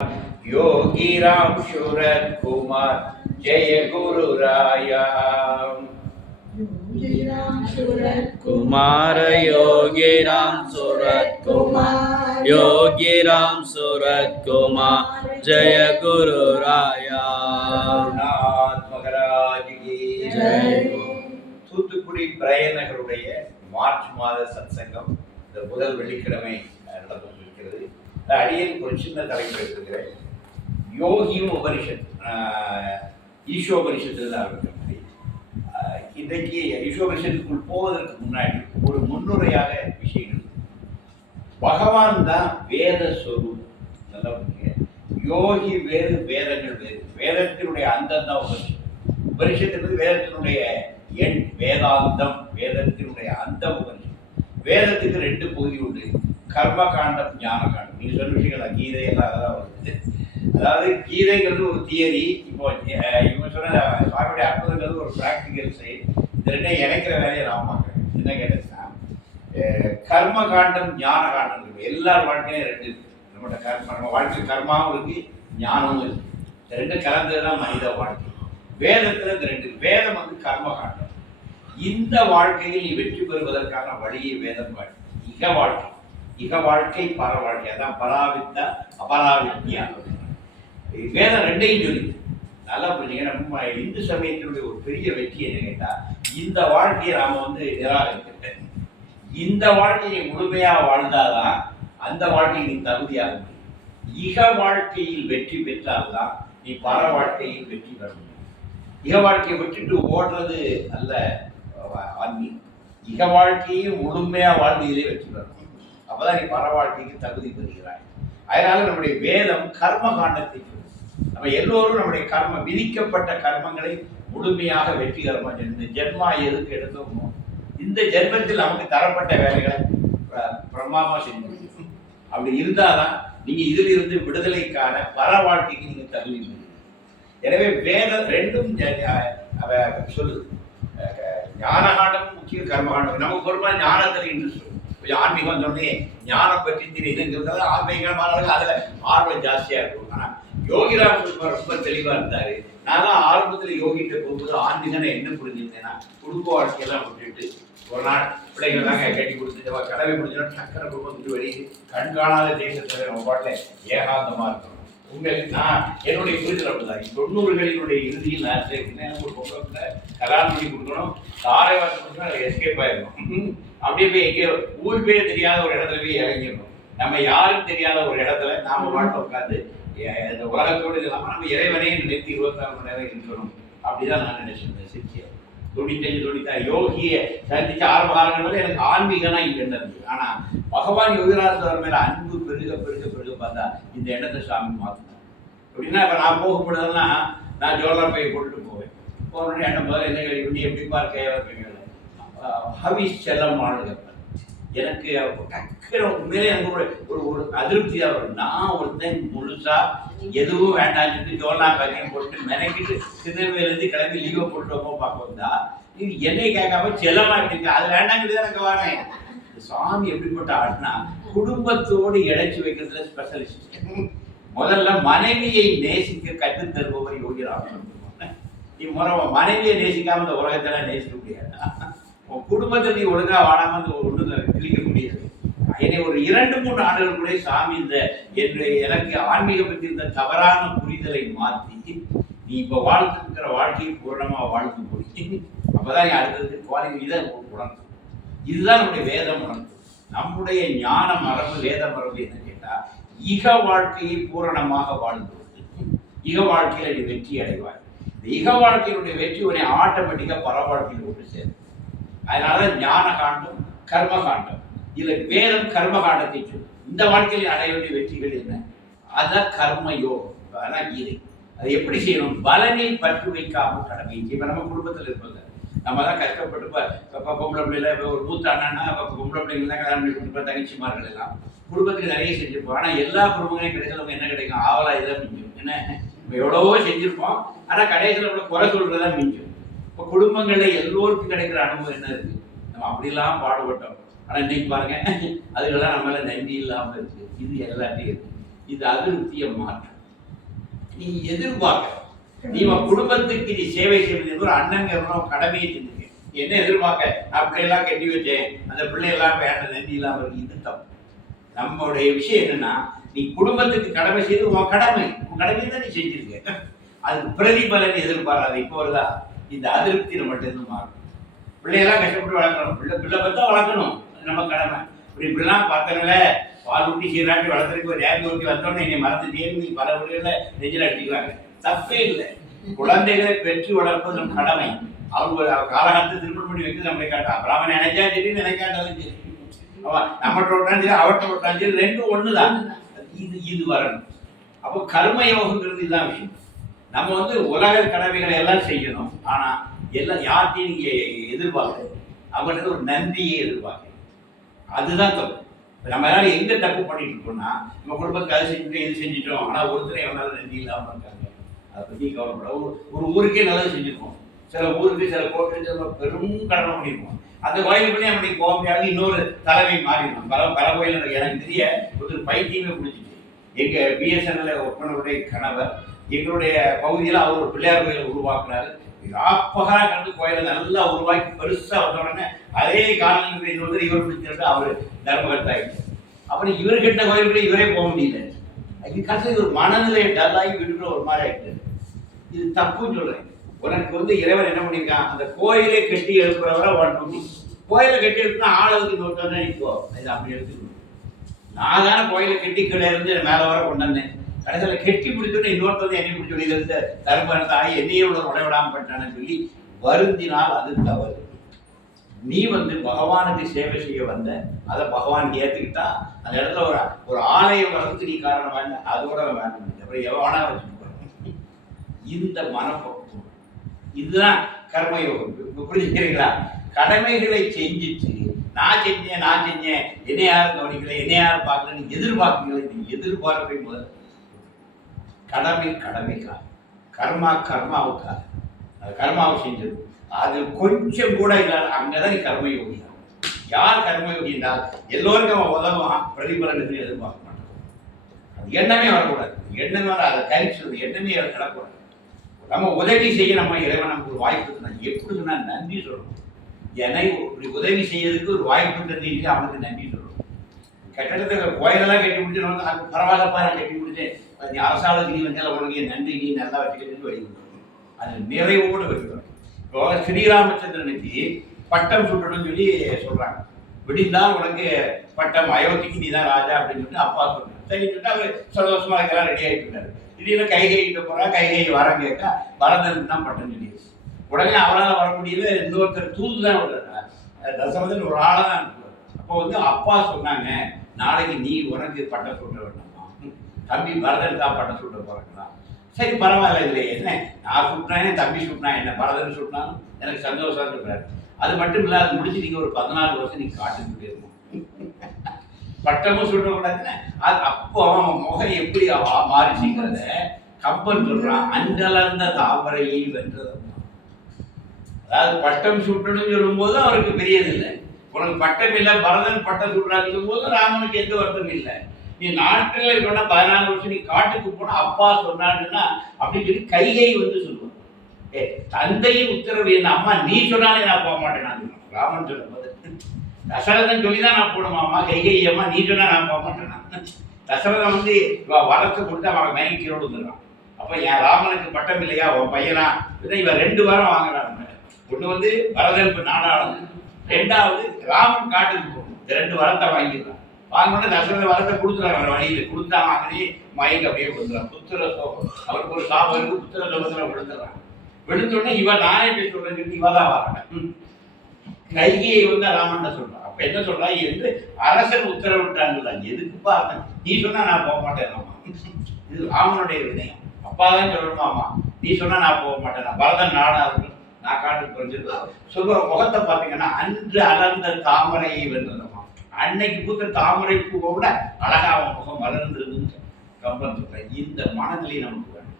योगी राम सूरत कुमार जय गुरु राया। योगी राम सूरत कुमार योगी राम सूरत कुमार योगी राम सूरत कुमार जय गुरु राया। नाथ महाराज की जय। தூத்துக்குடி பிரயநகருடைய மார்ச் மாத சத்சங்கம் இந்த முதல் வெள்ளிக்கிழமை நடந்திருக்கிறது. அடியேன் ஒரு சின்ன தலைப்பு எடுத்துக்கிறேன். யோகியும் உபனிஷத், ஈஷோபனிஷத்தில் தான் இருக்கிற மாதிரி இன்றைக்கு ஈஷோபனிஷத்துக்குள் போவதற்கு முன்னாடி ஒரு முன்னுரையாக விஷயங்கள். பகவான் தான் வேத ஸ்வரூபம். நல்லா புரியுங்க. யோகி வேறு, வேதங்கள் வேறு. வேதத்தினுடைய அந்தம் தான் உபனிஷத். உபனிஷத் என்பது வேதத்தினுடைய எண், வேதாந்தம். வேதத்தினுடைய அந்தம் உபனிஷத். வேதத்துக்கு ரெண்டு பகுதி உண்டு, கர்ம காண்டம், ஞான காண்டம். நீங்க சொன்ன விஷயங்கள் கீதை எல்லாம் அதெல்லாம் வருது. அதாவது கீதைங்கிறது ஒரு தியரி. இப்போ இவங்க சொன்ன சுவாமியுடைய அற்புதங்கிறது ஒரு ப்ராக்டிக்கல் சைடு. இந்த ரெண்டையும் இணைக்கிற வேலையை நான் பார்க்குறேன். என்ன கேட்டேன்னா, கர்ம காண்டம், ஞான காண்டம் இருக்கு. எல்லார் வாழ்க்கையும் ரெண்டு இருக்கு. நம்ம வாழ்க்கை கர்மாவும் இருக்கு, ஞானமும் இருக்கு. இந்த ரெண்டு கலந்தது தான் மனித வாழ்க்கை. வேதத்துல இந்த ரெண்டு. வேதம் வந்து கர்ம காண்டம். இந்த வாழ்க்கையில் நீ வெற்றி பெறுவதற்கான வழியை வேதம் வாழ்க்கை. இக வாழ்க்கை, இக வாழ்க்கை, பர வாழ்க்கை. அதான் பராவித்த அபராவித்யா. வேதம் ரெண்டையும் சொல்லி நல்லா புரிஞ்சுங்க. நம்ம இந்து சமயத்தினுடைய ஒரு பெரிய வெற்றி என்ன கேட்டா, இந்த வாழ்க்கையை நாம வந்து நிராகரிக்க. இந்த வாழ்க்கையை முழுமையா வாழ்ந்தாதான் அந்த வாழ்க்கையை நீ தகுதியாக முடியும். இக வாழ்க்கையில் வெற்றி பெற்றால்தான் நீ பர வாழ்க்கையில் வெற்றி பெற முடியும். இக வாழ்க்கையை விட்டுட்டு ஓடுறது அல்ல ஆன்மீகம். இக வாழ்க்கையும் முழுமையா வாழ்க்கையிலே வெற்றி பெறணும். அப்பதான் நீ பர வாழ்க்கைக்கு தகுதி பெறுகிறாய். அதனால நம்முடைய வேதம் கர்ம காண்டத்தை சொல்லும். நம்ம எல்லோரும் நம்முடைய கர்ம, விதிக்கப்பட்ட கர்மங்களை முழுமையாக வெற்றிகரமா இந்த ஜென்மா எதுக்கு எடுத்தோமோ இந்த ஜென்மத்தில் நமக்கு தரப்பட்ட வேலைகளை பிரமாமா செஞ்சு. அப்படி இருந்தாதான் நீங்க இதில் இருந்து விடுதலைக்கான பர வாழ்க்கைக்கு நீங்க தகுதி பெறுவீங்க. எனவே வேதம் ரெண்டும் சொல்லுது. ஞான காண்டமும் முக்கிய, கர்மகாண்டம். நமக்கு பொறுப்பா ஞானத்தில் இன்ட்ரெஸ்ட். கொஞ்சம் ஆன்மீகம் சொன்னே ஞானம் பற்றி தெரியுதுங்கிறதால ஆன்மீகமானவர்கள் அதுல ஆர்வம் ஜாஸ்தியா இருக்கும். ஆனா யோகிராம் ரொம்ப தெளிவா இருந்தாரு. நான் தான் ஆரம்பத்துல யோகிட்ட போகும்போது ஆன்மீகனை என்ன புரிஞ்சுருந்தேன்னா, குடும்ப வாழ்க்கையெல்லாம் விட்டுட்டு ஒரு நாள் பிள்ளைகள் தாங்க கட்டி கொடுத்துட்டு கடவை முடிஞ்சோம் சக்கரை குடும்பத்துக்கு வெளியே கண்காணாத தேசத்துல நம்ம பாட்டில் ஏகாந்தமா இருக்கணும். உங்களுக்கு நான் என்னுடைய புரிதல் அப்படிதான். 90களினுடைய இறுதியில் நான் எனக்கு ஒரு பொங்கல கல்யாணம் பண்ணி கொடுக்கணும், தாரை வாசி கொடுக்கணும், எஸ்கேப் ஆயிருக்கும். அப்படியே போய் எங்கேயோ ஊர் பேர் தெரியாத ஒரு இடத்துல போய் இறங்கிடணும். நம்ம யாரும் தெரியாத ஒரு இடத்துல நாம பாட்டில் உட்காந்து இந்த உலகத்தோடு இல்லாமல் நம்ம இறைவனையும் நினைத்து 24 மணி நேரம் இருக்கணும். அப்படிதான் நான் நினைச்சிருந்தேன். சிரிச்சியா 95 யோகியை சந்திச்ச ஆரம்ப காலங்கள் வரை எனக்கு ஆன்மீகனா இங்க இருந்தது. ஆனா பகவான் யோகிராஜர் மேல அன்பு பெருக பெருக பெருக பார்த்தா இந்த எண்ணத்தை சாமி மாத்தணும். அப்படின்னா இப்ப நான் போகக்கூடாதுன்னா நான் ஜோலார் பையை போட்டுட்டு போவேன். போனோடனே என்ன முதல்ல என்ன கேள்வி, எப்படி பார்க்க ஹவிஸ் செல்லம் ஆளுங்க. எனக்கு டக்குனு உண்மையிலே எனக்கு ஒரு அதிருப்தியாக வரும். நான் ஒருத்தன் முழுசா எதுவும் வேண்டாம் சொல்லிட்டு ஜோலா பேக்கையும் போட்டு மெனக்கிட்டு திருநெல்வேலிருந்து கிளம்பி லீவை போட்டு பார்க்க வந்தா இது என்னை கேட்காம செல்லமா இருக்கு. அது வேண்டாங்கிறது எனக்கு வரேன். சுவாமி எப்படிப்பட்ட ஆட்னா குடும்பத்தோடு இழைச்சி வைக்கிறதுல ஸ்பெஷலிஸ்ட். முதல்ல மனைவியை நேசிக்க கற்று தருபவர் யோகிராமன். நீ மனைவியை நேசிக்காம இந்த உலகத்தெல்லாம் நேசிக்க முடியாது. குடும்பத்தை நீ ஒழுங்கா வாழாம ஒண்ணு கிழிக்க முடியாது. என்னை ஒரு 2-3 ஆண்டுகள் கூட சாமி இந்த எனக்கு ஆன்மீக பற்றி இருந்த தவறான புரிதலை மாற்றி நீ இப்ப வாழ்ந்துக்கிற வாழ்க்கையை பூர்ணமா வாழ்ந்து போய் அப்பதான் நீ அடுத்தது குவாலிட்டி இதை உணர்ந்து. இதுதான் நம்முடைய வேதம் உணர்ந்து. நம்முடைய ஞான மரபு, வேத மரபு என்ன கேட்டா, இக வாழ்க்கையை பூரணமாக வாழ்ந்துவது. இக வாழ்க்கையில நீ வெற்றி அடைவாய். இந்த இக வாழ்க்கையினுடைய வெற்றி உடனே ஆட்டோமேட்டிக்கா பர வாழ்க்கையில் ஒன்று சேரும். அதனால ஞான காண்டம், கர்ம காண்டம். இதுல வேதம் கர்ம காண்டத்தை சொல்லும். இந்த வாழ்க்கையில் அடைய வேண்டிய வெற்றிகள் என்ன? அதான் கர்ம யோகம். அதான் கீதை. அதை எப்படி செய்யணும்? பலனில் பற்று வைக்காமல் கடமை. இப்ப நம்ம குடும்பத்தில் இருப்பது நம்ம தான் கஷ்டப்பட்டு பொம்பளை பிள்ளைல ஒரு மூத்த அண்ணா பொம்பளை பிள்ளைங்க தான் கல்யாணம் பண்ணி கொடுப்போம். தனிச்சிமார்கள் எல்லாம் குடும்பத்துக்கு நிறைய செஞ்சிருப்போம். ஆனா எல்லா குடும்பங்களையும் கிடைச்சவங்க என்ன கிடைக்கும்? ஆவலா இதான் மிஞ்சும். என்ன எவ்வளவோ செஞ்சிருப்போம். ஆனா கடைசியில் நம்மளை குறை சொல்றதா மிஞ்சும். இப்போ குடும்பங்கள்ல எல்லோருக்கும் கிடைக்கிற அனுபவம் என்ன இருக்கு? நம்ம அப்படிலாம் பாடுபட்டோம். ஆனா இன்னைக்கு பாருங்க அதுக்கெல்லாம் நம்மளால நன்றி இல்லாம இருக்கு. இது எல்லாத்தையும் இருக்கு. இந்த அதிருப்தியை மாற்றும். நீ எதிர்பார்க்க, நீ உன் குடும்பத்துக்கு நீ சேவை செய்வது ஒரு அண்ணன் கடமையை செஞ்சுக்க. என்ன எதிர்பார்க்க, நான் பிள்ளையெல்லாம் கட்டி வச்சேன், அந்த பிள்ளையெல்லாம் வேண்டாம் நன்றி இல்லாமல் இருக்கு, இது தப்பு. நம்மளுடைய விஷயம் என்னன்னா, நீ குடும்பத்துக்கு கடமை செய்து உன் கடமையை தான் நீ செஞ்சிருக்க. அதுக்கு பிரதிபலன் எதிர்பாராத. இப்போ வருதா இந்த அதிருப்தி நம்மகிட்ட இருந்து மாறும். பிள்ளையெல்லாம் கஷ்டப்பட்டு வளர்க்கணும், பிள்ளை பார்த்தா வளர்க்கணும், நம்ம கடமை. இப்படிலாம் பார்த்தனால பால் ஊட்டி சீராட்டி வளர்த்துறதுக்கு ஒரு ஏர் ஊட்டி வந்தோடனே என்னை மறந்துட்டேன்னு நீ பல வழிகளை நெஞ்சில் அடிச்சுக்கிறாங்க. தப்பே இல்லை. குழந்தைகளை பெற்று வளர்ப்பது நம் கடமை. அவங்க காலகாலத்தை திருமணம் பண்ணி வைக்கிறது நம்மளை காட்டா. அப்புறம் அவன் நினைச்சா சரி, நினைக்காட்டாலும் சரி, அவன் நம்மகிட்ட விட்டாலும் சரி, அவர்கிட்ட விட்டாலும் சரி, ரெண்டும் ஒண்ணுதான். இது வரணும். அப்போ கர்மயோகங்கிறது இதுதான் விஷயம். நம்ம உலக கடமைகளை எல்லாம் செய்யணும். ஆனா எல்லாம் யார்ட்டையும் நீங்க எதிர்பார்க்க, அவங்கள்ட்ட ஒரு நன்றியை எதிர்பார்க்க. அதுதான் தப்பு. நம்ம எல்லாரும் எங்க தப்பு பண்ணிட்டு இருக்கோம்னா, நம்ம குடும்பத்துக்கு அதை செஞ்சுட்டோம், இது செஞ்சுட்டோம், ஆனா ஒருத்தர் எவனாலும் நன்றி இல்லாம இருக்காங்க. அதை பத்தி கவலைப்பட. ஒரு ஊருக்கே நல்லது செஞ்சிருக்கோம், சில ஊருக்கு சில கோயிலுக்கு பெரும் கடமை பண்ணிருக்கோம். அந்த கோயிலுக்கு பண்ணி அப்படி போக முடியாது, இன்னொரு தலைமை மாறிடும். பல கோயில் எனக்கு தெரிய ஒரு பைத்தியமே பிடிச்சிச்சு. எங்க பிஎஸ்என்எல் ஒப்பனருடைய கணவர் எங்களுடைய பகுதியில் அவர் ஒரு பிள்ளையார் கோயிலை உருவாக்குறாரு. ராப்பகா கண்டு கோயிலை நல்லா உருவாக்கி பெருசா வந்த உடனே அதே காலத்தில் இன்னொருத்தர் இவர் பிடிச்சிட்டு அவர் தர்மகர்த்தாயிட்டு. அப்புறம் இவர் கிட்ட கோயிலுக்குள்ள இவரே போக முடியல. இது கடைசி ஒரு மனநிலை டல்லாகி வீட்டுக்குள்ள ஒரு மாதிரி ஆயிட்டு. இது தப்புன்னு சொல்றேன். உனக்கு இறைவன் என்ன பண்ணியிருக்கான், அந்த கோயிலை கட்டி எழுப்புறவரை ஒன் கோயிலை கட்டி எழுப்புனா ஆளுக்கு இன்னொருத்தர் தான் இப்போ இதை அப்படி எடுத்துக்கணும். நான் தானே கோயிலை கட்டி கீழே இருந்து மேலே வர கொண்டாந்தேன். கடைசியில் கெட்டி பிடிச்சோன்னு இன்னொருத்தர் என்னை பிடிச்ச சொல்லி இருந்த தர்மகர்த்தாய் என்னையே உடவிடாமல் பண்ணிட்டான்னு சொல்லி வருந்தினால் அது தவறு. நீ பகவானுக்கு சேவை செய்ய வந்த, அதை பகவான் ஏற்றுக்கிட்டா அந்த இடத்துல ஒரு ஆலயம் வர்றதுக்கு நீ காரணமா இல்லை, அதோட வேண்டாம். அப்புறம் எவனா வச்சுட்டு இந்த மனப்பக்குவம், இதுதான் கர்மயோகம். புரிஞ்சுக்கிறீங்களா? கடமைகளை செஞ்சுட்டு நான் செஞ்சேன் என்ன யாரும் கவனிக்கல, என்ன யாரும் பார்க்கல, நீ எதிர்பார்க்கல. நீ எதிர்பார்ப்பை முதல் கடமைக்காக, கர்மாவுக்காக, கர்மாவை செஞ்சது அது கொஞ்சம் கூட இல்லாத அங்கதான் நீ கர்மயோகி. யார் கர்மயோகி என்றால் எல்லோருக்கும் அவன் உதவும், பிரதிபலனுக்கு எதிர்பார்க்க மாட்டான். அது எண்ணமே வரக்கூடாது. எண்ணமே வர அதை கழிச்சு எண்ணமே கிடக்கூடாது. நம்ம உதவி செய்ய நம்ம இறைவன் நமக்கு ஒரு வாய்ப்பு நான் எப்படி சொன்னா நன்றி சொல்லணும். என்னை இப்படி உதவி செய்யறதுக்கு ஒரு வாய்ப்பு தந்தீங்க, அவனுக்கு நன்றி சொல்லணும். கட்டடத்தை கோயிலெல்லாம் கட்டி முடிச்சு அது பரவாயில்லப்பா நான் கட்டி முடிச்சேன், நீ அரசாளுக்கு நீ வந்தால உனக்கு நன்றி, நீ நல்லா வச்சுக்கிறது வெளியிடணும். அது நிறைவோடு வைக்கணும். இப்போ ஸ்ரீராமச்சந்திரனுக்கு பட்டம் சுட்டணும்னு சொல்லி சொல்றாங்க. விடிந்தால் உனக்கு பட்டம், அயோத்திக்கு நீ தான் ராஜா அப்படின்னு சொல்லிட்டு அப்பா சொல்றாரு. சரி சொல்லிட்டு அவர் சந்தோஷமா இருக்கலாம், ரெடி ஆகிட்டு இருந்தாரு. திடீர்னு கைகைகிட்ட போறா, கைகை வரம் கேட்க பரதனுக்கு தான் பட்டம் சொல்லி. உடனே அவரால் வர முடியல, இன்னொருத்தர் தூது தான் விடுறாரு. தசரதன் ஒரு ஆளை தான் அனுப்புவார். அப்போ அப்பா சொன்னாங்க, நாளைக்கு நீ உனக்கு பட்டம் சுட்ட வேண்டாமா, தம்பி பரதன் தான் பட்டம் சுட்ட போறாங்களா. சரி பரவாயில்ல, இல்லை என்ன நான் சுட்டினேன், தம்பி சுட்டினா என்ன, பரதன் சுட்டினாலும் எனக்கு சந்தோஷம் இருக்கிறாரு. அது மட்டும் இல்லை, அது முடிச்சு நீங்க ஒரு 14 வருஷம் நீங்க காட்டுக்கு போயிருக்கணும், பட்டமும் சுட்டக்கூடாதுன்னு. அது அப்போ அவன் முகம் எப்படி மாறிச்சுங்கிறத கம்பன் சொல்றான். அஞ்சலர்ந்த தாமரையை வென்றது. அதாவது பட்டம் சுட்டணும்னு சொல்லும் போது அவருக்கு பெரியது இல்லை. உனக்கு பட்டம் இல்லை, பரதன் பட்டம் சுடுறாங்க போது ராமனுக்கு எந்த வருத்தம் இல்லை. நீ நாட்டில் இருக்கணும்னா 14 வருஷம் நீ காட்டுக்கு போனா அப்பா சொன்னாங்கன்னா அப்படின்னு சொல்லி கைகை சொல்லுவான். தந்தையின் உத்தரவு என்ன, அம்மா நீ சொன்னாலே நான் போக மாட்டேன் நான் ராமன் சொல்லும் போது. தசரதன் சொல்லிதான் நான் போடுமா, அம்மா கைகை அம்மா நீ சொன்னா நான் போக மாட்டேன். தசரதன் வளர்த்து கொடுத்து அவன் மேய்க்கிறோடு வந்துடுறான். அப்ப என் ராமனுக்கு பட்டம் இல்லையா, உன் பையனா, இவன் 2 வாரம் வாங்குறான். ஒண்ணு பரதன் நாடாளது, 2வது ராமன் காட்டுக்கு போகணும். 2 வரத்தை வாங்கிடுறான். வாங்கினோட தசரத வரத்தை கொடுத்துறான். அவன் வழியில் கொடுத்தா வாங்கி மயங்க அப்படியே விழுந்துறான். புத்திர சோகம், அவருக்கு ஒரு சாபம் இருக்கு, புத்திர சோகத்துல விழுந்துறான். விழுந்தோடனே இவன் நானே போய் சொல்றேன், இவ தான் வரான். கைகையை ராமன் சொல்றான். அப்ப என்ன சொல்றான், என்று அரசன் உத்தரவிட்டாங்கல்ல, எதுக்குப்பா நீ சொன்னா நான் போக மாட்டேன். ஆமா, இது ராமனுடைய வினயம். அப்பா தான் சொல்லணுமா, ஆமா நீ சொன்னா நான் போக மாட்டேன், பரதன் நாடாது நான் காட்டுக்கு குறைஞ்சிருக்கோம் சொல்ற முகத்தை பார்த்தீங்கன்னா அன்று அலர்ந்த தாமரையை வென்றதமா. அன்னைக்கு பூத்த தாமரை பூவை விட அழகா முகம் மலர்ந்திருந்து கம்பன் சொல்ற. இந்த மனநிலை நமக்கு வேணும்.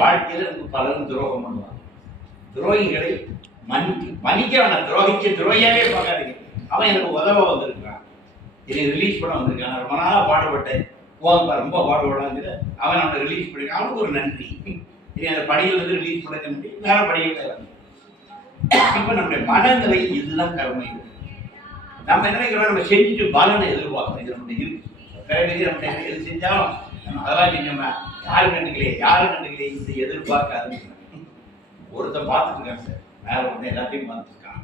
வாழ்க்கையில நமக்கு பலரும் துரோகம் பண்ணுவாங்க. துரோகிகளை மன்னிக்க வேணாம், துரோகியாவே பார்க்காதீங்க. அவன் எனக்கு உதவ வந்திருக்கான், என்னை ரிலீஸ் பண்ண வந்திருக்கான், ரொம்ப நாளாக பாடுபட்டேன், ரொம்ப பாடுபடாங்கிற அவன் அவனை ரிலீஸ் பண்ணி அவனுக்கு ஒரு நன்றி. இனி அந்த பணிகள் வந்து ரிலீஸ் பண்ண நன்றி வேற பணிகள் வந்து. அப்ப நம்முடைய மனநிலை இதுதான் கர்மை. நம்ம என்ன நினைக்கிறோம், நம்ம செஞ்சுட்டு பலனை எதிர்பார்க்கணும். இது நம்முடைய இருக்கு. நம்ம எது செஞ்சாலும் நம்ம அதெல்லாம் செஞ்சோம்னா யாரும் கண்டுக்கலையே இது எதிர்பார்க்காது. ஒருத்தன் பார்த்துட்டு இருக்கான் சார், வேற ஒன்று எல்லாத்தையும் பார்த்துருக்கான்,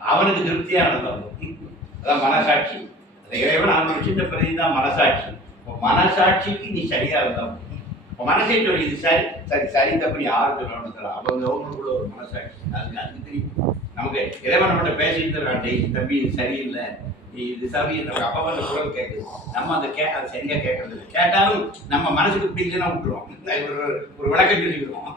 அவனுக்கு திருப்தியா நடந்தாலும் அதான் மனசாட்சி. அந்த இறைவன் அவன் சின்ன பிரதி தான் மனசாட்சி. மனசாட்சிக்கு நீ சரியா இருந்தாலும் இப்போ மனசை சொல்லி இது சரி தப்பு யாரும் சொல்லணும். அவங்களுக்குள்ள ஒரு மனசாட்சி அதுக்கு தெரியும். நமக்கு இறைவன் நம்மகிட்ட பேசிட்டு இருக்கான், டெய்லி தம்பி இது சரியில்லை, இது சரி, நமக்கு அப்பா அந்த குரல் கேட்குது. நம்ம அதை அது சரியா கேட்கறது இல்லை. கேட்டாலும் நம்ம மனசுக்கு பிடிக்கலன்னா விட்டுருவோம். ஒரு விளக்கம் சொல்லிக்கிறோம்.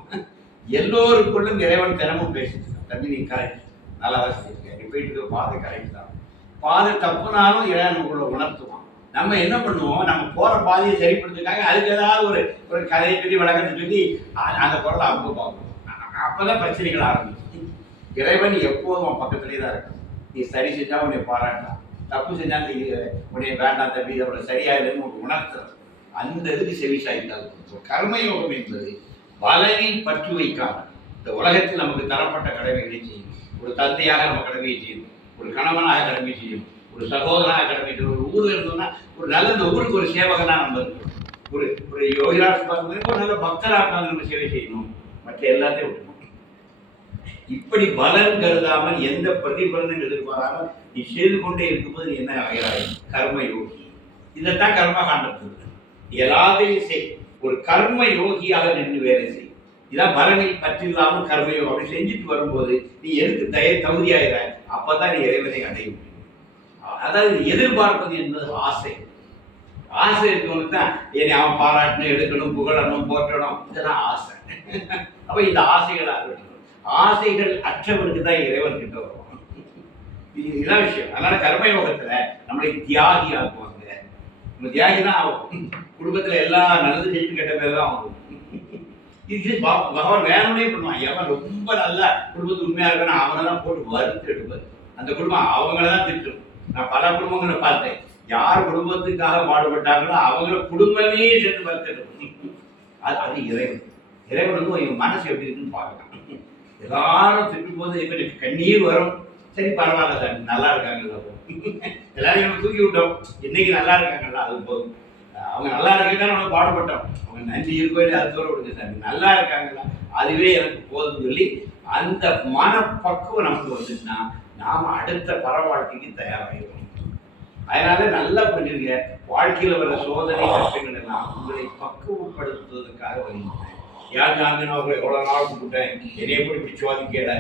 எல்லோருக்குள்ளும் இறைவன் தினமும் பேசிட்டு இருக்கான், தம்பி நீ கரெக்ட், நல்லா வசதிருக்க, நீ போயிட்டு இருக்க பாதை கரெக்ட் தான். பாதை தப்புனாலும் இறைவன் நமக்குள்ள உணர்த்துவான். நம்ம என்ன பண்ணுவோம், நம்ம போற பாதையை சரிப்படுத்துக்காக அதுக்கு ஏதாவது ஒரு கதையை சொல்லி விளக்கத்தை சொல்லி அந்த குரலை அவங்க பார்க்கணும். அப்பதான் பிரச்சனைகள் ஆரம்பிச்சு. இறைவன் எப்போதும் பக்கத்திலே தான் இருக்கும். நீ சரி செஞ்சா உன்னை பாராட்டலாம், தப்பு செஞ்சா உன்னை வேண்டாம் தம்பி இதோட சரியா இல்லைன்னு உனக்கு உணர்த்துறது. அந்த இதுக்கு செவிசாய்த்தால் கர்மயோகம் என்பது பலனில் பற்று வைக்காமல் இந்த உலகத்தில் நமக்கு தரப்பட்ட கடமைகளை செய்யும். ஒரு தந்தையாக நம்ம கடமையை செய்யணும், ஒரு கணவனாக கடமை செய்யணும், ஒரு சகோதரனாக கடமை செய்யணும். ஒரு ஊரில் இருந்தோம்னா ஒரு நல்ல இந்த ஊருக்கு ஒரு சேவகனாக நம்ம இருக்கணும். ஒரு யோகிராஜ் பார்க்கணும், ஒரு நல்ல பக்தராக நம்ம சேவை செய்யணும், மற்ற எல்லாத்தையும் விட்டுணும். இப்படி பலன் கருதாமல் எந்த பிரதிபலனும் எதிர்பாராமல் நீ செய்து கொண்டே இருக்கும்போது நீ என்ன ஆகிறாய், கர்ம யோகி. இதைத்தான் கர்ம காண்டது. எல்லாத்தையும் செய், ஒரு கர்ம யோகியாக நின்று வேலை செய். இதான் பலனில் பற்றில்லாமல் கர்மயோகம். அப்படி செஞ்சுட்டு வரும்போது நீ எதுக்கு தகுதியாகிற, அப்பதான் நீ இறைவனை அடைய முடியும். அதாவது எதிர்பார்ப்பது என்பது ஆசை. ஆசை இருக்கவனுக்கு தான் என்னை அவன் பாராட்டணும், எடுக்கணும், புகழணும், போற்றணும், இதெல்லாம் ஆசை. அப்ப இந்த ஆசைகளாக இருக்கணும். ஆசைகள் அற்றவனுக்கு தான் இறைவன் கிட்ட வருவான். இதுதான் விஷயம். அதனால கர்மயோகத்துல நம்மளை தியாகி ஆக்குவாங்க. நம்ம தியாகி தான் ஆகும். குடும்பத்துல எல்லா நல்லது செஞ்சு கெட்ட பேர் தான் ஆகும். இது பகவான் வேணும்னே பண்ணுவான். எவன் ரொம்ப நல்லா குடும்பத்துக்கு உண்மையா இருக்கணும் அவனை தான் போட்டு வறுத்து எடுப்பார். அந்த குடும்பம் அவங்கள தான் திட்டும். நான் பல குடும்பங்களை பார்த்தேன். யார் குடும்பத்துக்காக பாடுபட்டாங்களோ அவங்கள குடும்பமே சேர்த்து வறுத்து எடுக்கும். அது இறைவன். இறைவன் வந்து என் மனசு எப்படி இருக்குன்னு பார்க்கலாம். எல்லாரும் திட்டும் போது எனக்கு கண்ணீர் வரும். சரி பரவாயில்ல சார், நல்லா இருக்காங்கல்ல, எல்லாரையும் நம்ம தூக்கி விட்டோம், இன்னைக்கு நல்லா இருக்காங்கல்ல, அது போதும். அவங்க நல்லா இருக்கீங்கன்னா நம்ம பாடுபட்டோம், அவங்க நன்றி இருக்கோ இல்லை அது தோற விடுங்க சார், நல்லா இருக்காங்களா, அதுவே எனக்கு போதும்னு சொல்லி அந்த மனப்பக்குவம் நமக்கு வந்துச்சுன்னா நாம அடுத்த பரவாழ்க்கைக்கு தயாராகிடும். அதனால நல்லா பண்ணிருங்க. வாழ்க்கையில் வர சோதனை கஷ்டங்கள் எல்லாம் உங்களை பக்குவப்படுத்துவதற்காக வருகின்றன. யார் நான் அவங்களை எவ்வளோ நாள் கூப்பிட்டேன், என்னை எப்படி இப்படி சோதிக்கல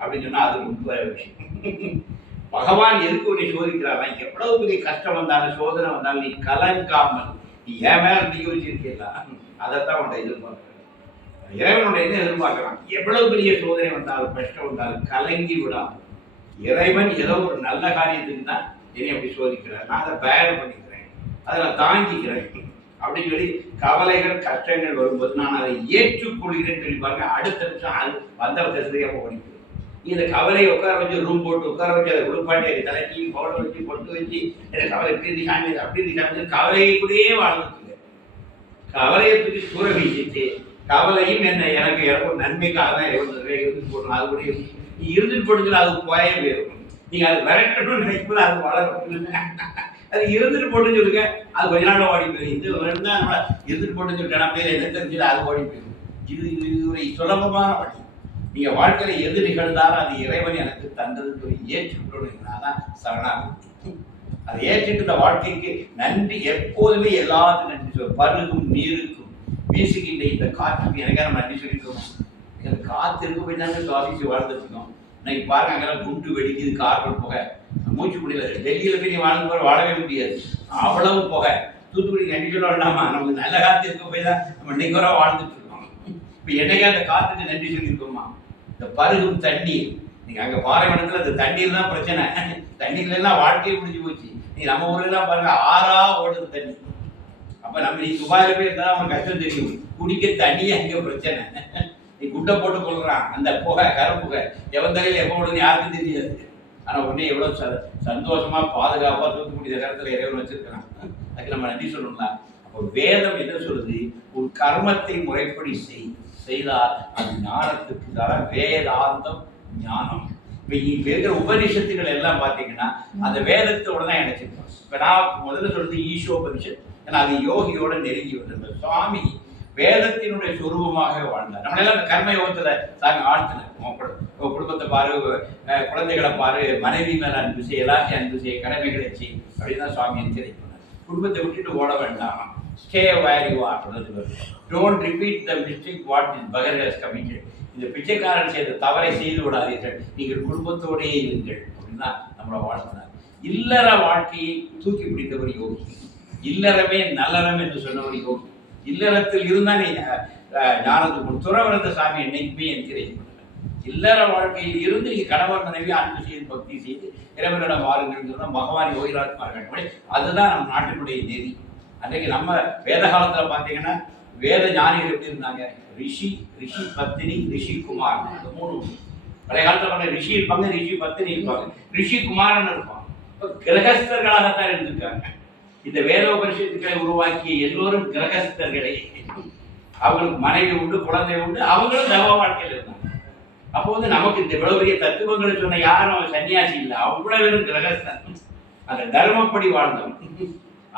அப்படின்னு சொன்னால் அது ரொம்ப விஷயம். பகவான் எதுக்கு உன்னை சோதிக்கிறாரா, எவ்வளவு பெரிய கஷ்டம் வந்தாலும் சோதனை வந்தாலும் நீ கலங்காமல் நீ ஏன் மேல நம்பிக்கை வச்சிருக்கீங்களா, அதைத்தான் உன்னை எதிர்பார்க்கிறேன். இறைவனுடைய என்ன எதிர்பார்க்கிறான், எவ்வளவு பெரிய சோதனை வந்தாலும் கஷ்டம் வந்தாலும் கலங்கி விடாமல் இறைவன் ஏதோ ஒரு நல்ல காரியத்துக்கு தான் என்னை அப்படி சோதிக்கிறார், நான் அதை பேர் பண்ணிக்கிறேன், அதை நான் தாங்கிக்கிறேன் அப்படின்னு சொல்லி கவலைகள் கஷ்டங்கள் வரும்போது நான் அதை ஏற்றுக்கொள்கிறேன்னு சொல்லி பாருங்க. அடுத்த நிமிஷம் அது வந்த தெரியாம ஓடிக்கும். இந்த கவலையை உட்கார வச்சு ரூம் போட்டு உட்கார வச்சு அதை உடுப்பாட்டி அதை தலைக்கி பவுடர் வச்சு பொட்டு வச்சு எனக்கு கவலை இப்படி சாமி அப்படி சாமி கவலையை கூடயே வாழ்ந்துச்சுங்க. கவலையை தூக்கி சூற வீசிட்டு கவலையும் என்ன எனக்கு ஒரு நன்மைக்காக தான் இருந்துட்டு போடணும், அது கூட நீ இருந்துட்டு போடுங்க, அது போயே போயிடும். நீங்க அது விரட்டணும்னு நினைக்கும்போது அது வளரும். அது இருந்துட்டு போட்டுன்னு சொல்லுங்க, அது கொஞ்ச நாள் ஓடி போயிடும். இது வேணும்னா நம்ம இருந்துட்டு போட்டுன்னு சொல்லிட்டேன் அப்படியே என்ன தெரிஞ்சு அது ஓடி போயிடும். இது ஒரு சுலபமான வழி. நீங்க வாழ்க்கையில எது நிகழ்ந்தாலும் அது இறைவன் எனக்கு தந்ததுன்னு சொல்லி ஏற்றுக்கொள்ளணும்னா தான் சரணாகதி. அதை ஏற்றுட்டு இந்த வாழ்க்கைக்கு நன்றி எப்போதுமே எல்லாத்துக்கும் நன்றி சொல்லும். பருகும் நீருக்கும் வீசுகின்ற இந்த காற்றுக்கு எனக்கே நம்ம நன்றி சொல்லிக்கிறோம். எனக்கு காற்று இருக்க போய் தாங்க சுவாசிச்சு வாழ்ந்துருக்கோம். இன்னைக்கு பாருங்க அங்கெல்லாம் குண்டு வெடிக்குது, கார்பன் புகை, மூச்சு முடியல. டெல்லியில போய் நீ வாழ்ந்து போற வாழவே முடியாது, அவ்வளவு புகை. தூத்துக்குடி நன்றி சொல்ல வேண்டாமா, நமக்கு நல்ல காற்று இருக்க போய் தான் நம்ம இன்னைக்கு வர வாழ்ந்துட்டு இருக்கோம். இப்ப என்னைக்கா அந்த காற்றுக்கு நன்றி சொல்லியிருக்கோமா? இந்த பருகும் தண்ணீர், நீங்க அங்க பாறைவனத்துல அந்த தண்ணீர் தான் பிரச்சனை. தண்ணீர்ல எல்லாம் வாழ்க்கையை முடிஞ்சு போச்சு. நீ நம்ம ஊர்ல எல்லாம் பாருங்க ஆறா ஓடுது தண்ணி. அப்ப நம்ம நீ துபாயில போய் இருந்தா அவனுக்கு கஷ்டம் தெரியும், குடிக்க தண்ணியே அங்க பிரச்சனை. நீ குட்டை போட்டு கொள்றான், அந்த புகை கருப்புகை எவன் தலையில எப்போ ஓடுதுன்னு யாருக்கும் தெரியாது. ஆனா உடனே எவ்வளவு சந்தோஷமா பாதுகாப்பா தூத்துக்குடி நகரத்துல இறைவன் வச்சிருக்கிறான். அதுக்கு நம்ம நன்றி சொல்லணும்ல. வேதம் என்ன சொல்லுது? உன் கர்மத்தை முறைப்படி செய்தால் அது ஞானத்துக்கு தர வேதாந்தம் ஞானம். இப்போ இருக்கிற உபனிஷத்துகள் எல்லாம் பார்த்தீங்கன்னா அந்த வேதத்தோட தான் இணைச்சிருக்கோம். இப்போ நான் முதல்ல சொல்றது ஈஷோபனிஷத், ஏன்னா அது யோகியோட நெருங்கி வந்திருந்தது. சுவாமி வேதத்தினுடைய சுரூபமாக வாழ்ந்தார். நம்மளெல்லாம் அந்த கர்ம யோகத்துல தாங்க ஆழ்த்தினார். குடும்பத்தை பாரு, குழந்தைகளை பாரு, மனைவி மேல அன்பு செய், எல்லாத்தையும் அன்பு செய், கடமைகளை செய் அப்படின்னு தான் சுவாமி என்கரேஜ் பண்ணார். குடும்பத்தை விட்டுட்டு ஓட வேண்டாம், stay where you are. Don't repeat the mistake what is father has committed. இந்த பிச்சைக்காரன் செய்த தவறை செய்து விடாதீர்கள், நீங்கள் குடும்பத்தோடையே இருங்கள் அப்படின்னு தான் நம்மளை வாழ்த்தினார். இல்லற வாழ்க்கையை தூக்கி பிடித்தவர் யோகி. இல்லறமே நல்லறம் என்று சொன்னவர் யோகி. இல்லறத்தில் இருந்தா நீ ஞானத்துக்கு துறவரந்த சாமி என்னைக்குமே என்கரேஜ் பண்ணுங்க. இல்லற வாழ்க்கையில் இருந்து நீங்க கணவன் மனைவி அன்பு செய்து பக்தி செய்து இறைவனிடம் வாருங்கள் சொன்னால் பகவான் யோகிராஜ்மார்கள். அதுதான் நம் நாட்டினுடைய நெறி. அன்றைக்கு நம்ம வேத காலத்துல பார்த்தீங்கன்னா வேத ஞானிகள் எப்படி இருந்தாங்க? ரிஷி, ரிஷி பத்தினி, ரிஷி குமார், இந்த 3. பழைய காலத்துல பண்ண ரிஷி இருப்பாங்க, ரிஷி பத்தினி இருப்பாங்க, ரிஷி குமாரன் இருப்பாங்க. இப்போ கிரகஸ்தர்களாகத்தான் இருந்திருக்காங்க. இந்த வேதோபனிஷத்துக்களை உருவாக்கிய எல்லோரும் கிரகஸ்தர்களே. அவங்களுக்கு மனைவி உண்டு, குழந்தை உண்டு, அவங்களும் தர்ம வாழ்க்கையில் இருந்தாங்க. அப்போ நமக்கு இந்த இவ்வளவு பெரிய தத்துவங்களை சொன்ன யாரும் சன்னியாசி இல்லை, அவ்வளவு பேரும் கிரகஸ்தன். அந்த தர்மப்படி வாழ்ந்தோம்.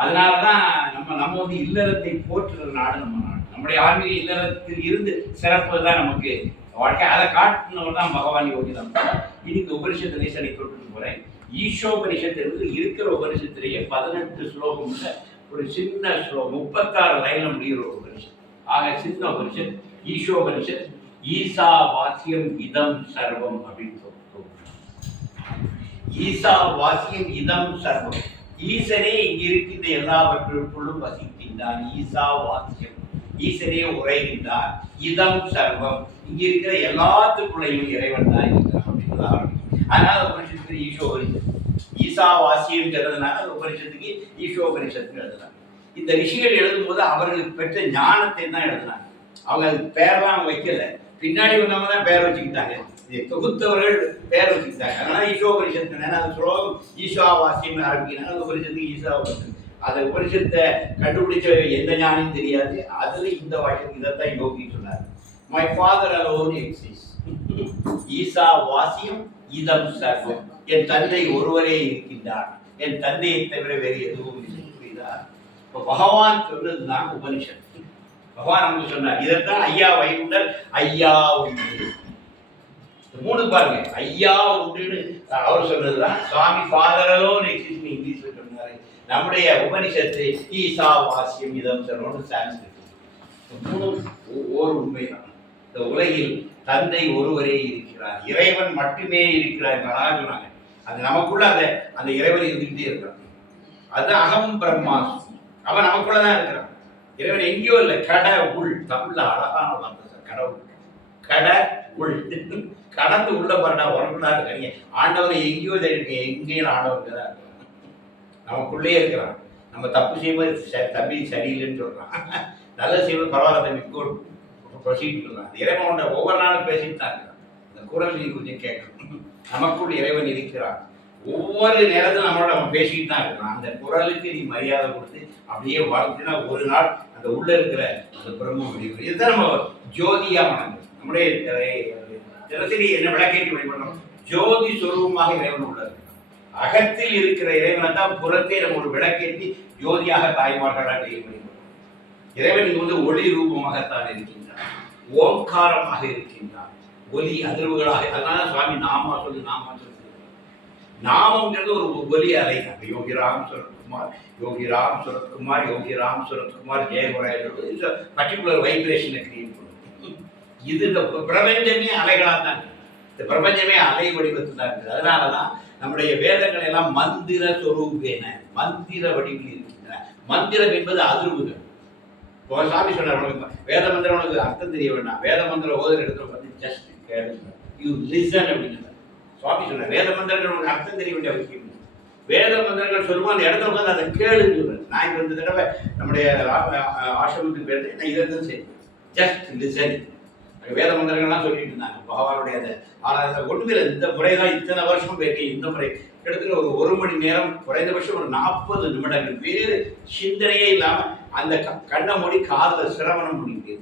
அதனாலதான் நம்ம இல்லறத்தை போற்றுற நாடு நம்ம நாடு. நம்முடைய ஆன்மீக இல்லறத்தில் இருந்து சிறப்பு தான் நமக்கு வாழ்க்கை. அதை காட்டினவர் தான் பகவான் யோகிதான். இன்னைக்கு உபனிஷத்து நேசனை தொட்டு போறேன். ஈஷோபனிஷத்து என்பது இருக்கிற உபனிஷத்திலேயே 18 ஸ்லோகம் உள்ள ஒரு சின்ன ஸ்லோகம், 36 லைன்ல முடிகிற ஒரு உபனிஷத். ஆக சின்ன உபனிஷத் ஈஷோபனிஷத். ஈசா வாசியம் இதம் சர்வம் அப்படின்னு சொல்றோம். ஈசா வாசியம் இதம் சர்வம். ஈசனே இங்கு இருக்கின்ற எல்லாவற்றிற்குள்ளும் வசிக்கின்றான். ஈசா வாசியம், ஈசனே உரைகின்றான். இதம் சர்வம், இங்க இருக்கிற எல்லாத்துக்குள்ளையும் இறைவன் தான் இருக்கிறான் அப்படின்னு ஆரம்பிக்கும். அதனால உபனிஷத்துக்கு ஈஷோபனிஷத், ஈசா வாசியம்ங்கிறதுனால உபனிஷத்துக்கு ஈஷோபனிஷத்துக்கு எழுதுனாங்க. இந்த ரிஷிகள் எழுதும்போது அவர்களுக்கு பெற்ற ஞானத்தை தான் எழுதுனாங்க. அவங்க அதுக்கு பேரெல்லாம் வைக்கல, பின்னாடி வந்தவங்க தான் பேர் வச்சுக்கிட்டாங்க. தொகுத்தவர்கள் பேர் வச்சுக்கிட்டாங்க. அதனால ஈஷோபனிஷத்து, அது ஸ்லோகம் ஈஷா வாசியம் ஆரம்பிக்கிறாங்க. அந்த உபனிஷத்துக்கு ஈஷா உபனிஷத்து. அந்த உபனிஷத்தை கண்டுபிடிச்ச எந்த ஞானம் தெரியாது. அதுல இந்த வாக்கியம் இதைத்தான் யோகி சொன்னார். My father alone exist. ஈசா வாசியம் இதம் சர்வம். என் தந்தை ஒருவரே இருக்கின்றார், என் தந்தையை தவிர வேறு எதுவும் இல்லை. புரியுதா? இப்போ பகவான் சொன்னதுதான் உபனிஷத். பகவான் நமக்கு சொன்னார். இதைத்தான் ஐயா வைகுண்டர் ஐயா உண்டு. 3 பாருங்க, ஐயா உண்டுன்னு அவர் சொன்னதுதான். சுவாமி ஃபாதர் அலோன் எக்ஸிஸ்ட் இங்கிலீஷ்ல சொன்னாரு. நம்முடைய உபனிஷத்து ஈசா வாசியம் இதம் சர்வம்னு சான்ஸ்கிரிட். 3 ஒரு உண்மைதான். இந்த உலகில் தந்தை ஒருவரே இருக்கிறார், இறைவன் மட்டுமே இருக்கிறார். சொன்னாங்க அது நமக்குள்ள அந்த இறைவன் இருந்துகிட்டே இருக்கிறான். அதுதான் அகம் பிரம்மாஸ்மி. அவன் நமக்குள்ளதான் இருக்கிறான். இறைவன் எங்கேயோ இல்லை, கட உள். தமிழ்ல அழகான வார்த்தை சார், கடவுள். கட உள், கடந்து உள்ள பாருடா, உனக்குள்ளா இருக்க. ஆண்டவனை எங்கேயோ இருக்கு, எங்கேயும் ஆண்டவன் தான் இருக்கிறான். நமக்குள்ளே இருக்கிறான். நம்ம தப்பு செய்யும்போது தம்பி சரியில்லைன்னு சொல்றான், நல்ல செய்வது பரவாயில்ல தம்பி கோட் ப்ரொசீட் சொல்றான். இறைவனோட ஒவ்வொரு நாளும் பேசிட்டு தான் இருக்கிறான். இந்த குரல் நீ கொஞ்சம் கேட்கணும். நமக்குள் இறைவன் இருக்கிறான். ஒவ்வொரு நேரத்திலும் நம்ம பேசிட்டு தான் இருக்கிறான். அந்த குரலுக்கு நீ மரியாதை கொடுத்து அப்படியே வாழ்த்துனா ஒரு நாள் அந்த உள்ள இருக்கிற அந்த பிரம்ம வழிபடு. இதுதான் நம்ம ஜோதியா வணங்கும். நம்முடைய தினசரி என்ன விளக்கேற்றி வழிபடுறோம்? ஜோதி சொரூபமாக இறைவன் உள்ள இருக்கிறான். அகத்தில் இருக்கிற இறைவனை தான் புறத்தே நம்ம ஒரு விளக்கேற்றி ஜோதியாக தாய்மார்களாக வழிபடுறோம். இறைவன் இங்கு ஒளி ரூபமாகத்தான் இருக்கின்றான், ஓங்காரமாக இருக்கின்றான், ஒலி அதிர்வுகளாக. அதனால சுவாமி நாமா சொல்லி நாமங்கிறது ஒரு ஒலி அலை. யோகிராம் சுரத்குமார், யோகிராம் சுரத்குமார், யோகிராம் சுரத்குமார், ஜெயகுராய் பர்டிகுலர் வைப்ரேஷனை கிரியேட் பண்ணும். இது இந்த பிரபஞ்சமே அலைகளாக தான். இந்த பிரபஞ்சமே அலை வடிவத்தில் தான் இருக்குது. அதனாலதான் நம்முடைய வேதங்கள் எல்லாம் மந்திர சொரூபேன, மந்திர வடிவில் இருக்கின்றன. மந்திரம் என்பது அதிர்வுகள். இப்போ சாமி சொன்னார், வேத மந்திரம் உனக்கு அர்த்தம் தெரிய வேண்டாம், வேத மந்திரம் ஓதுற இடத்துல பார்த்து ஜஸ்ட் கேளுங்க, யூ லிசன் அப்படின்னு சுவாமி சொன்னார். வேத மந்திரங்கள் உனக்கு அர்த்தம் தெரிய வேண்டிய அவசியம். வேத மந்திரங்கள் சொல்லுவோம், அந்த இடத்துல உட்காந்து அதை கேளுங்க. நான் இப்போ இந்த தடவை நம்முடைய ஆசிரமத்துக்கு பேர் நான் இதை தான் செய்வேன், ஜஸ்ட் லிசன். வேத மந்திரங்கள்லாம் சொல்லிட்டு இருந்தாங்க பகவானுடைய அந்த. ஆனால் ஒன்றுமே இந்த முறை தான் இத்தனை வருஷம் போயிருக்கேன். இந்த முறை கிட்டத்தட்ட ஒரு 1 மணி நேரம், குறைந்தபட்சம் ஒரு 40 நிமிடங்கள் வேறு சிந்தனையே இல்லாமல் அந்த கண்ணை மூடி காதில் சிரவணம் பண்ணிக்கிட்டே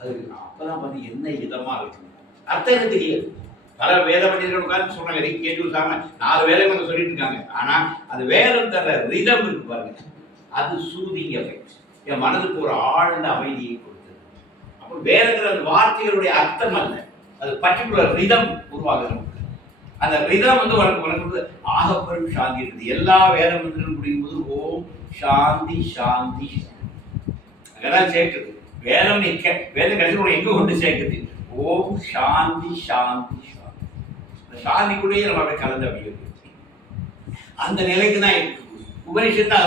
அது அப்பதான் பார்த்து என்ன இதமா இருக்கு, அர்த்தம் எனக்கு தெரியாது. பல வேத பண்டிதர்கள் உட்கார்ந்து சொன்னாங்க, கேட்டு விசாம 4 வேதம் வந்து சொல்லிட்டு இருக்காங்க. ஆனா அது வேதம் தர ரிதம் இருக்கு பாருங்க, அது சூதிங் எஃபெக்ட், என் மனதுக்கு ஒரு ஆழ்ந்த அமைதியை கொடுத்தது. அப்போ வேதங்கிற அந்த வார்த்தைகளுடைய அர்த்தம் அல்ல, அது பர்டிகுலர் ரிதம் உருவாகுது. அந்த ரிதம் வந்து உனக்கு ஆகப்பெரும் சாந்தி இருக்குது. எல்லா வேத மந்திரங்களும் முடியும்போது ஓம் சாந்தி சாந்தி அங்கதான் சேர்க்குது. வேதம் வேதம் கடைசி எங்க கொண்டு சேர்க்குது, ஓம் சாந்தி சாந்தி சாந்தி. அந்த சாந்திக்குள்ளேயே நம்ம அப்படியே கலந்து அப்படியே அந்த நிலைக்கு தான் இருக்கு உபனிஷத்து.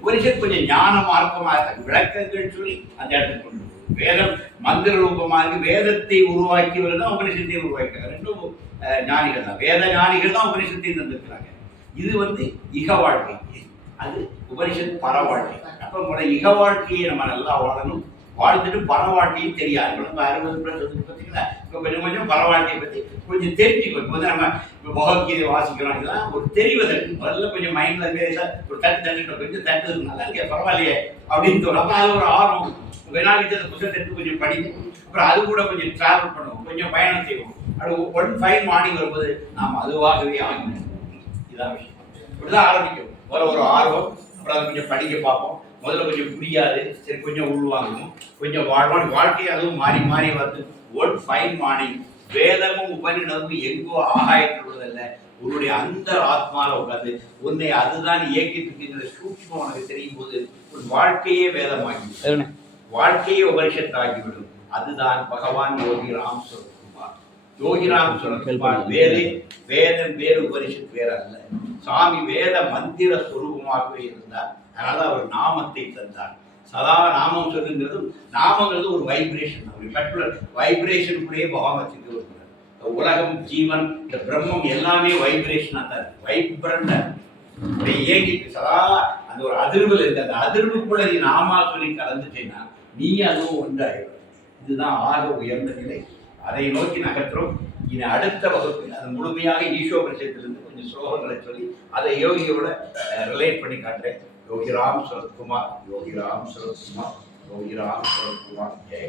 உபனிஷத்து கொஞ்சம் ஞான மார்க்கமாக விளக்கங்கள் சொல்லி அந்த இடத்துக்கு கொண்டு போகும். வேதம் மந்திர ரூபமாக இருக்கு. வேதத்தை உருவாக்கியவர்கள் தான் உபனிஷத்தை உருவாக்கினாங்க. ரெண்டும் ஞானிகள் தான், வேத ஞானிகள் தான் உபனிஷத்தை தந்திருக்கிறாங்க. இது வந்து இக வாழ்க்கை, அது உபனிஷத்து பர வாழ்க்கை. அப்போ கூட இக வாழ்க்கையை நம்ம நல்லா வாழணும், வாழ்ந்துட்டு பர வாழ்க்கையும் தெரியாது. நம்ம 60+ பார்த்தீங்களா, இப்போ கொஞ்சம் கொஞ்சம் பர வாழ்க்கையை பற்றி கொஞ்சம் தெரிஞ்சுக்கணும். இப்போ வந்து நம்ம இப்போ பகவத்கீதை வாசிக்கிறோம், இதெல்லாம் ஒரு தெரிவதற்கு முதல்ல கொஞ்சம் மைண்டில் பேச ஒரு தட்டுட்டோம், கொஞ்சம் தட்டுறது நல்லா இருக்கே பரவாயில்லையே அப்படின்னு தோணும். அப்போ அது ஒரு ஆர்வம். வினாடித்த புத்தகத்தை எடுத்து கொஞ்சம் படிக்கணும், அப்புறம் அது கூட கொஞ்சம் ட்ராவல் பண்ணுவோம், கொஞ்சம் பயணம் செய்வோம். அது 1 ஃபைன் மார்னிங் வரும்போது நாம் அதுவாகவே ஆகிடும். இதான் விஷயம். இப்படிதான் ஆரம்பிக்கும். முதல்ல ஒரு ஆர்வம், அப்புறம் அதை கொஞ்சம் படிக்க பார்ப்போம். முதல்ல கொஞ்சம் புரியாது, சரி கொஞ்சம் உள்வாங்கணும், கொஞ்சம் வாழ்க்கை அதுவும் மாறி மாறி வந்து 1 ஃபைன் மார்னிங் வேதமும் உபநிடமும் எங்கோ ஆகாயத்தில் உள்ளதல்ல, உன்னுடைய அந்த ஆத்மாவில் உட்காந்து உன்னை அதுதான் இயக்கிட்டு சூட்சம் உனக்கு தெரியும் போது உன் வாழ்க்கையே வேதமாகி வாழ்க்கையே உபனிஷத்தாகிவிடும். அதுதான் பகவான் யோகிராம் சுரத்குமார். யோகிராம் சுரத்குமார் வேதம் வேறு உபனிஷத் வேற அல்ல. சாமி வேத மந்திர சுரூபமாகவே இருந்தார். அதனால அவர் நாமத்தை தந்தார். சதா நாமம் சொல்லுங்கிறது, நாமங்கிறது ஒரு வைப்ரேஷன், ஒரு பர்டிகுலர் வைப்ரேஷனுக்குள்ளேயே பகவான் வச்சுட்டு வருகிறார். உலகம், ஜீவன், இந்த பிரம்மம் எல்லாமே வைப்ரேஷனாக தான் இருக்கு, வைப்ரண்டா இயங்கிட்டு சதா அந்த ஒரு அதிர்வில் இருக்கு. அந்த அதிர்வுக்குள்ள நீ நாமா சொல்லி கலந்துட்டேன்னா நீ அதுவும் ஒன்றாயிடும். இதுதான் ஆக உயர்ந்த நிலை. அதை நோக்கி நகர்த்துறோம். இனி அடுத்த வகுப்பில் அது முழுமையாக ஈஸ்வரத்திலிருந்து கொஞ்சம் ஸ்லோகங்களை சொல்லி அதை யோகியோட ரிலேட் பண்ணி காட்டுறேன். யோகிராம் சுரத்குமார், யோகிராம் சுரத்குமார், யோகிராம் சுரத்குமார். ஜெய